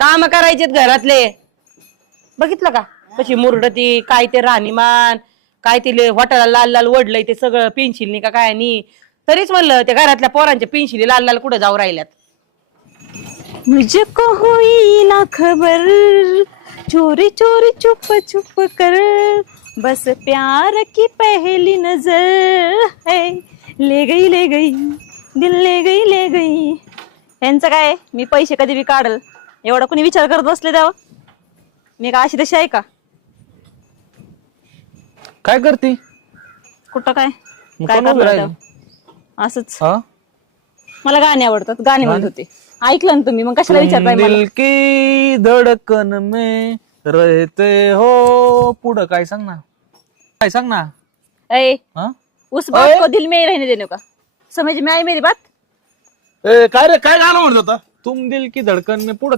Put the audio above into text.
काम करायचेत घरातले. बघितलं का कशी मुरडती, काय ते राहणीमान, काय ते हॉटेलला लाल लाल वडलंय ते सगळं पेन्शिलनी का काय नी. तरीच म्हणलं त्या घरातल्या पोरांच्या पेन्शिली लाल लाल कुठं जाऊ राहिल्यात. मुझको हुई ना खबर, चोरी चोरी चुप चुप कर, बस प्यार की पहली नजर है, ले गई दिल ले गई. यांचं काय, मी पैसे कधी बी काढल एवढा कोणी विचार करत बसले तेव्हा. मी का अशी तशी आहे का? काय करते? कुठं काय मग काय कोण उभं करणार राहिलं? तेव्हा? असंच हा? मला गाणे आवडतात, गाणे म्हणत होते. ऐकलं ना तुम्ही, मग कशाला विचारताय मला? दिल की धडकन में रहते हो. पुढं काय सांग ना, काय सांग ना. ए, हा? उस बात को दिल में रहने देने का, समझ में आई मेरी बात? ए, काय रे, काय गाणं म्हणत होता? तुम दिल की धडकन में पुढं